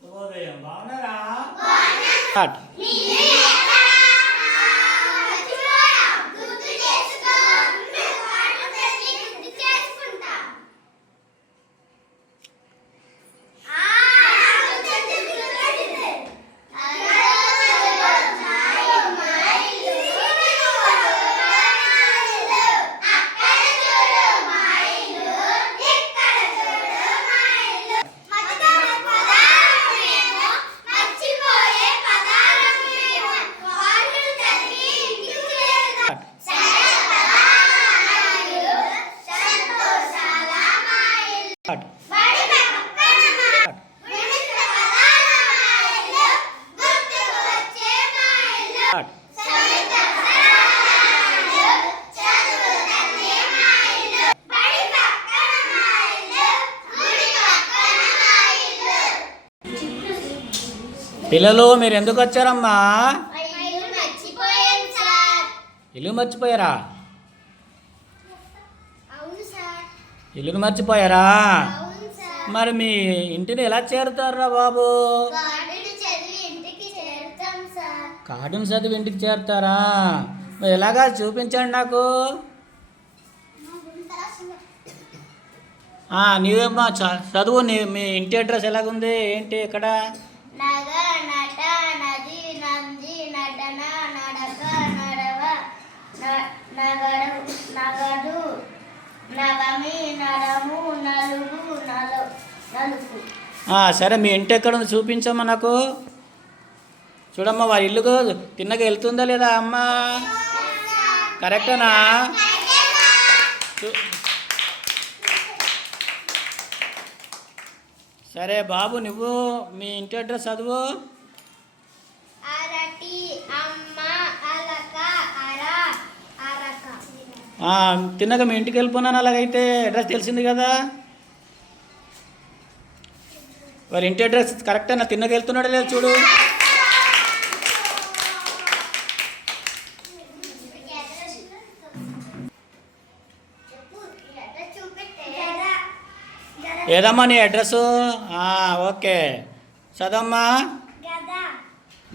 శుభోదయం. బాగున్నారా? పిల్లలు మీరు ఎందుకు వచ్చారమ్మా? ఇల్లు మర్చిపోయారా? ఇల్లును మర్చిపోయారా? మరి మీ ఇంటిని ఎలా చేరుతారా బాబు? కార్డును చదివి ఇంటికి చేరుతారా? ఎలాగా చూపించండి నాకు. నీవేమ్మా చదువు. మీ ఇంటి అడ్రస్ ఎలాగుంది? ఏంటి ఎక్కడ? సరే, మీ ఇంటి ఎక్కడ ఉంది చూపించమ్మా నాకు. చూడమ్మా, వారి ఇల్లుకు తిన్నగా వెళ్తుందా లేదా అమ్మా? కరెక్టేనా? సరే బాబు, నువ్వు మీ ఇంటి అడ్రస్ చదువు. తిన్నగా మీ ఇంటికి వెళ్ళిపోయినాను. అలాగైతే అడ్రస్ తెలిసింది కదా. వారి ఇంటి అడ్రస్ కరెక్టేనా? తిన్నగా వెళ్తున్నాడా లేదా చూడు. ఏదమ్మా నీ అడ్రస్సు? ఓకే, చదమ్మా.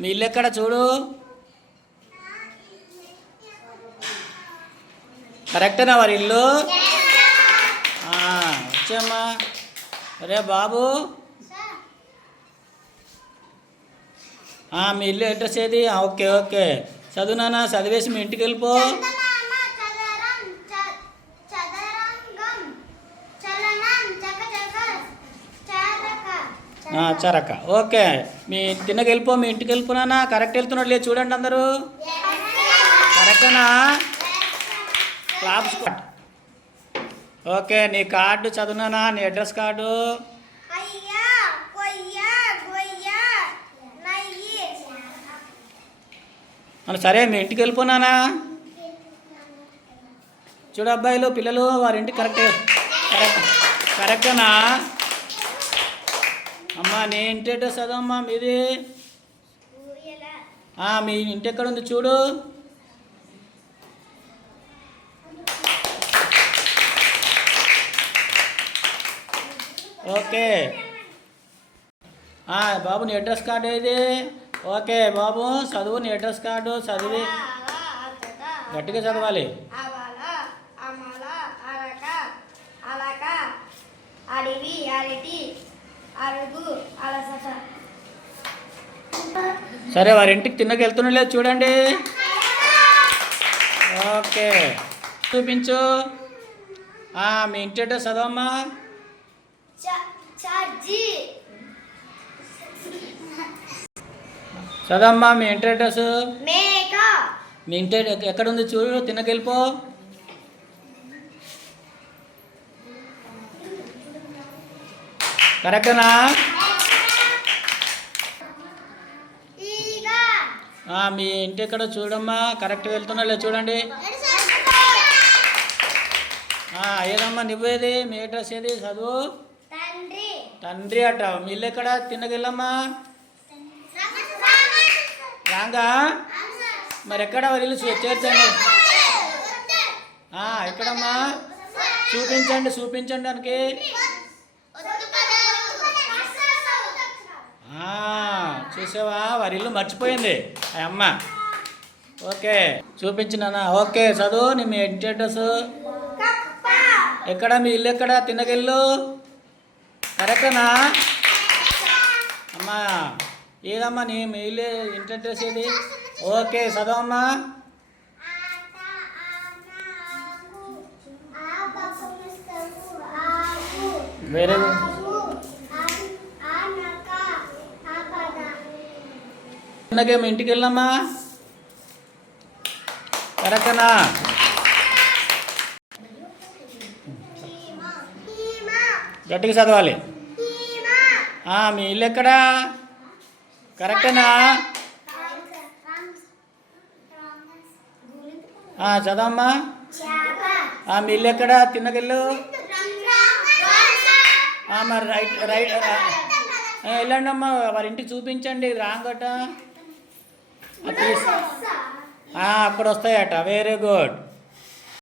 మీ ఇల్లు ఎక్కడ చూడు. కరెక్టేనా వారి ఇల్లు? వచ్చామ్మా. అరే బాబు, మీ ఇల్లు అడ్రస్ ఏది? ఓకే ఓకే, చదువునానా. చదివేసి మీ ఇంటికి వెళ్ళిపో. చరక. ఓకే, మీ తిన్నకి వెళ్ళిపో. మీ ఇంటికి వెళ్ళిపోనా? కరెక్ట్ వెళ్తున్నాడు లేదు చూడండి అందరూ. కరెక్టేనా? క్లాప్స్. ఓకే, నీ కార్డు చదువునానా? నీ అడ్రస్ కార్డు. సరే, మీ ఇంటికి వెళ్ళిపోనానా? చూడు అబ్బాయిలు పిల్లలు, వారి ఇంటికి కరెక్టేనా? అమ్మా, నీ ఇంటి అడ్రస్ చదవమ్మా. మీది మీ ఇంటి ఎక్కడ ఉంది చూడు. ఓకే బాబు, నీ అడ్రస్ కార్డు ఏది? ఓకే బాబు, చదువు. నీ అడ్రస్ కార్డు చదివి గట్టిగా చదవాలి. సరే, వారి ఇంటికి తిన్నకి వెళ్తున్నా లేదు చూడండి. ఓకే, చూపించు. మీ ఇంటి అడ్రస్ చదవమ్మా. చదవమ్మా మీ ఇంటి అడ్రస్. మీ ఇంటి ఎక్కడ ఉంది చూడు. తిన్నకి వెళ్ళిపో. కరెక్టేనా? మీ ఇంటి ఎక్కడ చూడమ్మా. కరెక్ట్ వెళ్తున్నా లేదు చూడండి. ఏదమ్మా నువ్వేది? మీ అడ్రస్ ఏది? చదువు. తండ్రి అట. మీ ఇల్లు ఎక్కడ? తిన్నకెళ్ళమ్మా. రాంగా మరి ఎక్కడ వారి ఇల్లు చేర్చండి. ఎక్కడమ్మా? చూపించండి దానికి. చూసావా వారి ఇల్లు మర్చిపోయింది ఆ అమ్మ. ఓకే చూపించినానా? ఓకే చదువు. నీ మీ ఇంటి అడ్రస్ ఎక్కడ? మీ ఇల్లు ఎక్కడ? తిన్నగిల్లు కరెక్టేనా అమ్మా? ఏదమ్మా మీ ఇల్లు ఇంటి అడ్రస్ ఏది? ఓకే చదవమ్మా. వేరే చిన్నగేమో ఇంటికి వెళ్ళమ్మా. కరెక్టేనా? గట్టిగా చదవాలి. మీ ఇల్లు ఎక్కడా? కరెక్టేనా? చదవమ్మా. మీ ఇల్లు ఎక్కడా? తిన్నగిల్లు. మరి రైట్ రైట్ వెళ్ళండి అమ్మా. వారి ఇంటికి చూపించండి. రాంగ్ అట అక్కడ వస్తాయట. Very good.